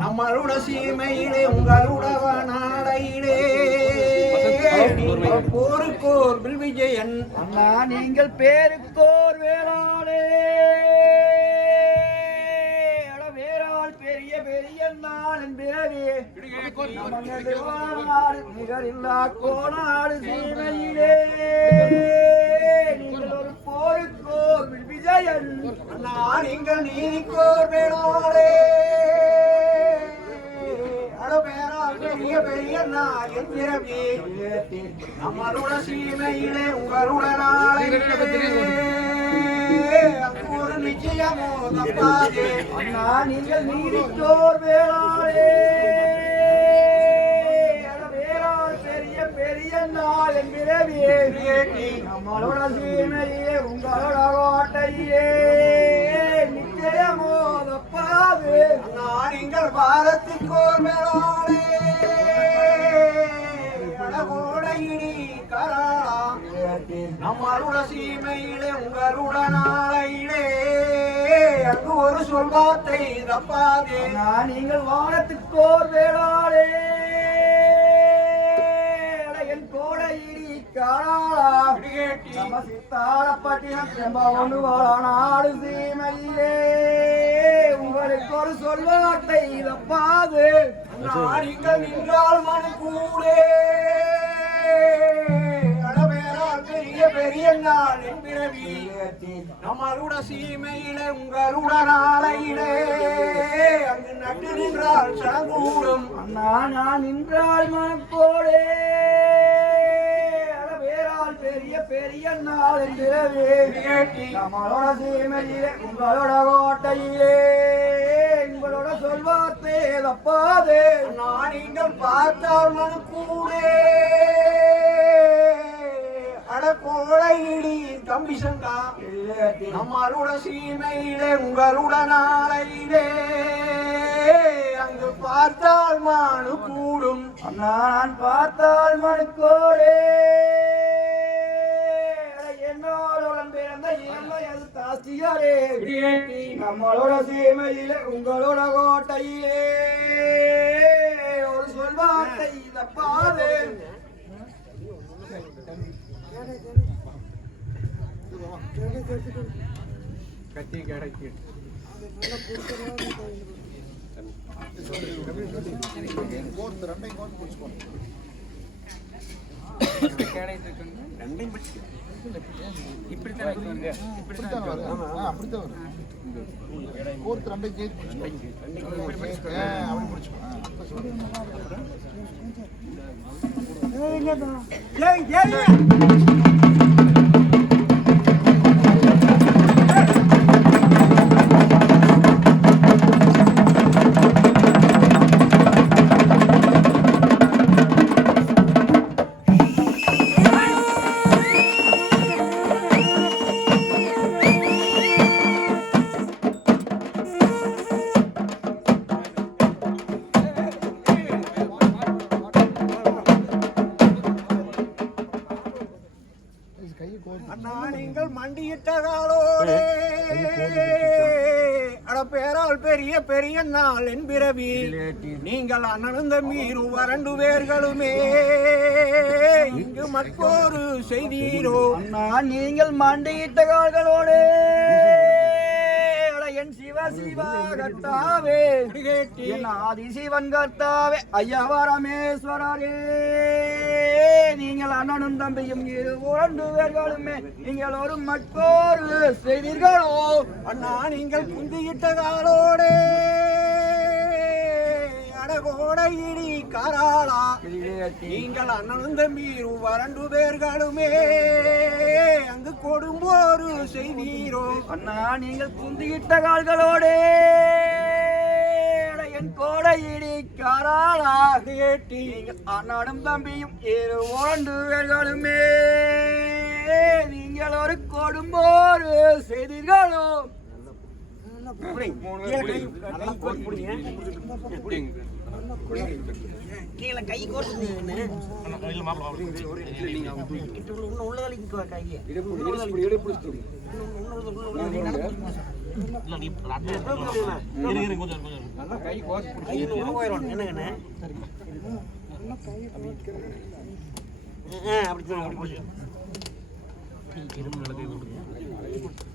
நம்மளோட சீமையிலே உங்களோட நாடையிலே போருக்கோர் விஜயன். அண்ணா நீங்கள் பேருக்கோர் வேளாளே. பெரிய பெரிய நாளின் பிறவி. நிகரில்லா கோணாடு நம்மளோட சீமையிலே உங்களுடனாலே நாளையிலே நிச்சயமோ தப்பாதே. அண்ணா நீங்கள் நீதிக்கோர் வேளாளே. அட பெரிய பெரிய நாளின் பிறவியே நம்மளோட சீமையே உங்களோட கோட்டையே நிச்சயமோ தப்பாது. நீங்கள் பாரத்திற்கோர் மேலாளே நம்மளுட சீமையிலே உங்களுட நாளையிலே அங்கு ஒரு சொல்வார்த்தை தப்பாதே. அண்ணா நீங்கள் வானத்துக்கோர் வேளாளே. என் கோடையிடி காணாளா. கேட்டி நம்ம சித்தாரப்பட்டினம் செம்பவொன்று நாடு சீமையிலே. உங்களுக்கு ஒரு சொல்வார்த்தை தப்பாது. நான் நீங்கள் நின்றால் மனு கூடே. பெரிய பெரிய நாளின் பிறவி. நம்மளுட சீமையிலே உங்களுட நாளையிலே. அங்கு நட்டு நின்றால் சடங்கூடும் அண்ணா நான் நின்றால் மனக்கோடே. வேறால் பெரிய பெரிய நாள் பிறவே. கேட்டி நம்மளோட சீமையிலே உங்களோட கோட்டையிலே. உங்களோட சொல்வார்த்தை தப்பாது. நான் நீங்கள் பார்த்தால் மனு கூடே அட கோழையிடி தம்பி சங்கா. நம்மளுட சீமையிலே உங்களுட நாளையிலே. அங்கு பார்த்தால் மானு கூடும். நான் பார்த்தால் மனுக்கோடே என்னோட பிறந்த இளமை அது நம்மளோட சீமையிலே உங்களோட கோட்டையிலே. ஒரு சொல்வார்த்தை தப்பாது கோர்த்து ரெண்டையும் சேர்த்து பிடிச்சிக்கோ. ஆ, அப்படி பிடிச்சிக்கோ. ஆ, அப்ப சொல்லு. கையை கோர்த்து அண்ணா நீங்கள் மண்டியிட்ட காலோடே அட பேரால் பெரிய பெரிய நாள் என் பிறவி நீங்கள் அண்ணனும் தம்பீரு வறண்டு பேர்களுமே இங்கு மற்றொரு செய்தீரோ அண்ணா நீங்கள் மண்டியிட்ட கால்களோடு சிவ சிவா கர்த்தாவே என் ஆதி சிவன் கர்த்தாவே. ஐயா பரமேஸ்வரரே நீங்கள் அண்ணனும் தம்பியும் இரு உரண்டு பேர்களுமே நீங்கள் ஒரு மற்றொரு செய்தீர்களோ அண்ணா நீங்கள் குந்தியிட்ட காலோடே அடகோடை காராளா நீங்கள் அண்ணனும் தம்பீரும் வறண்டு பேர்களுமே அங்கு கொடும்போரு செய்வீரோ? அண்ணா நீங்கள் குந்தியிட்ட கால்களோடு என் கோடையிடி காராளா கேட்டி அண்ணனும் தம்பியும் இரு இரண்டு பேர்களுமே நீங்கள் ஒரு கொடும்போரு செய்தீர்களோ? கீழே கை கோர்த்து உள்ள கையை கை பிடிச்சி என்னங்கண்ணே ஆ அப்படி அப்படி பிடிச்சி ஆட்கள் முடிக்காம நல்லா நல்லா பிடிக்கும்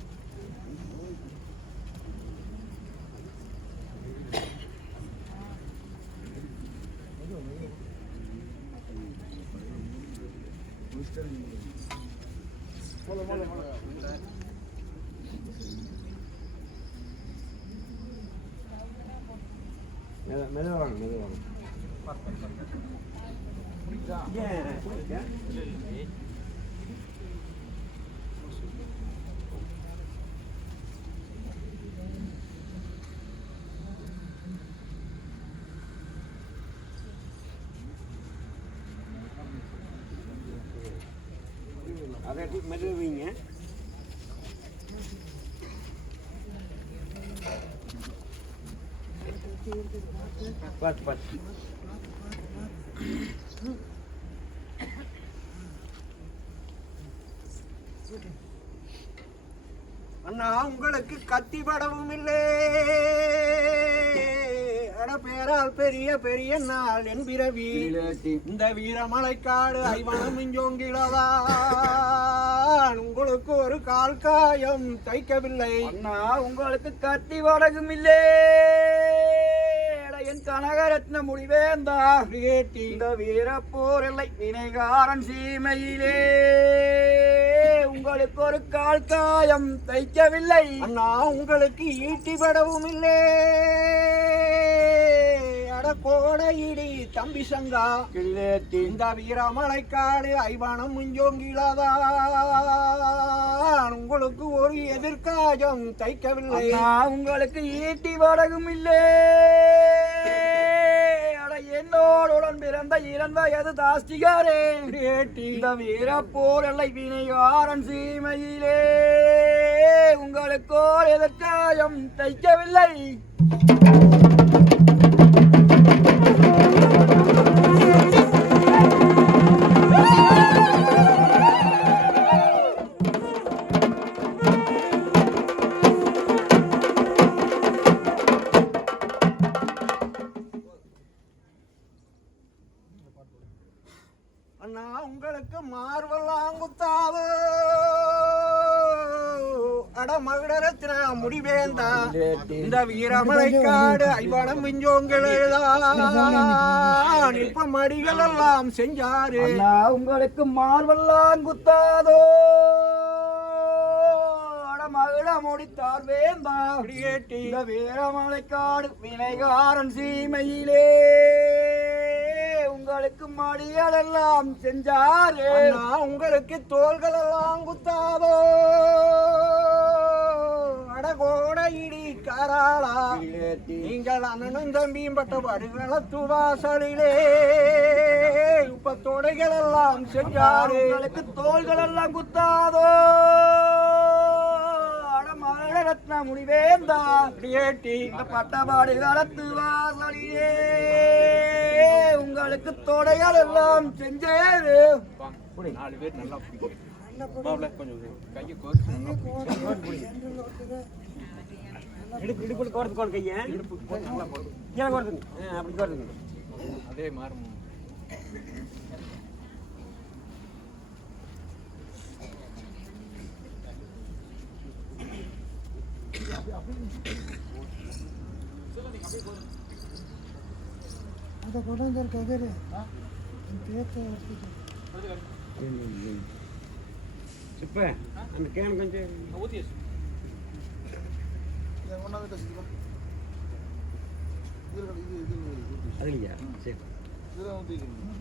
மெதுவாங்க மெதுவாங்க அதை மெதுவீங்க? பார்த்து பார்த்து அண்ணா உங்களுக்கு கத்தி படவும் இல்லை. அட பேரால் பெரிய பெரிய நாள் என் பிறவி. இந்த வீரமலைக்காடு ஐவனம் இஞ்சோங்கிலதான் உங்களுக்கு ஒரு கால் காயம் தைக்கவில்லை. அண்ணா உங்களுக்கு கத்தி வடகும் இல்லே என் கனகரத்ன முடிவேந்தா இந்த வீரப்போர் எல்லை வினைகாரன் சீமையிலே. உங்களுக்கு ஒரு கால் காயம் தைக்கவில்லை. அண்ணா உங்களுக்கு ஈட்டி படவும் இல்லை அட கோடையிடி தம்பி சங்கா. இந்த வீரமலைக்காடு ஐவானம் முஞ்சோங்கிலாதான் உங்களுக்கு ஒரு எதிர்காயம் தைக்கவில்லை. உங்களுக்கு ஈட்டி வடகும் இல்லே. அட என்னோடுடன் பிறந்த இறந்த வயது தாஸ்திகாரே. இந்த வீரப்போர் எல்லை வினைகாரன் சீமையிலே உங்களுக்கோர் எதற்காயம் தைக்கவில்லை. உங்களுக்கு மார்வெல்லாம் குத்தாவு அட மகுடரத்தின முடிவேந்தா. இந்த வீரமலைக்காடு ஐவனம் மிஞ்சோங்களேதான் இப்ப மடிகள் எல்லாம் செஞ்சாரு. உங்களுக்கு மார்வெல்லாம் குத்தாதோ முடித்தார் வேந்தா. இந்த வீரமலைக்காடு வினைகாரன் சீமையிலே. உங்களுக்கு மடிகள் எல்லாம் செஞ்சாரு உங்களுக்கு தோள்கள் எல்லாம் குத்தாதோ. அடகோட இடி காராளா. நீங்கள் அண்ணனும் தம்பியும் பட்ட படுகளத்து வாசலிலே இப்ப தொடைகள் எல்லாம் செஞ்சாரு. உங்களுக்கு தோள்கள் எல்லாம் குத்தாதோ ரத்ன முடிவேந்தா இந்த பட்டபாடு காலத்து வாசலிலே. உங்களுக்கு தொடைகள் எல்லாம் செஞ்சேரு நாலு பேர் நல்லா பிடிக்கும். கொஞ்சம் கையை கோர்த்து இடுப்பு இடுப்புல கோர்த்து கோடு கையை. கீழே கோர்த்துங்க ஆ, அப்படி கோர்த்துங்க அதே மாறும் அந்த கொண்டாந்து கதிரு இப்ப அந்த கேன் கொஞ்சம் கொண்டாந்து கசிக்கலாம் இது இது இது அதுலையா சரி இதெல்லாம் ஊற்றிக்கணும்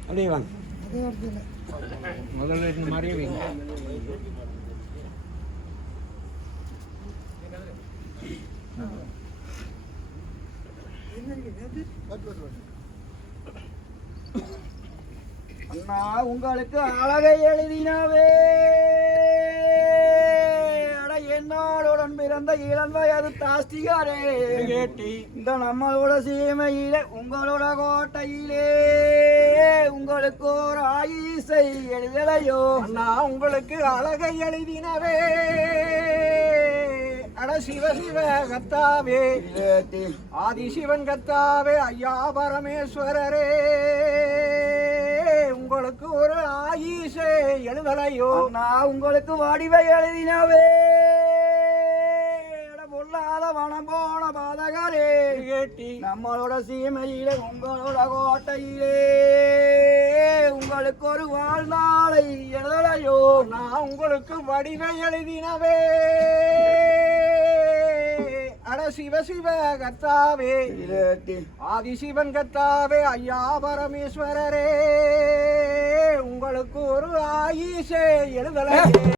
அப்படியே வாங்க முதல்ல இருந்த மாதிரியே வைங்க அண்ணா உங்களுக்கு அழகை எழுதினாவே. அட என்னோடுடன் பிறந்த இளன் வயது தாஸ்திகாரே. கேட்டி. இந்த நம்மளோட சீமையிலே உங்களோட கோட்டையிலே உங்களுக்கு ஒரு ஆயிசை எழுதலையோ? அண்ணா உங்களுக்கு அழகை எழுதினவே. அட சிவ சிவ கத்தாவே ஆதிசிவன் கத்தாவே ஐயா பரமேஸ்வரரே. உங்களுக்கு ஒரு ஆயிசே எழுதலையோ? அண்ணா உங்களுக்கு வடிவை எழுதினவே அட போன பாதகரே. கேட்டி. நம்மளோட சீமையிலே உங்களோட கோட்டையிலே. உங்களுக்கு ஒரு வாழ்நாளை எழுதலையோ? நான் உங்களுக்கு வடிவை எழுதினவே. அட சிவ சிவ கத்தாவே ஆதிசிவன் கத்தாவே ஐயா பரமேஸ்வரரே. உங்களுக்கு ஒரு ஆயிசே எழுதலை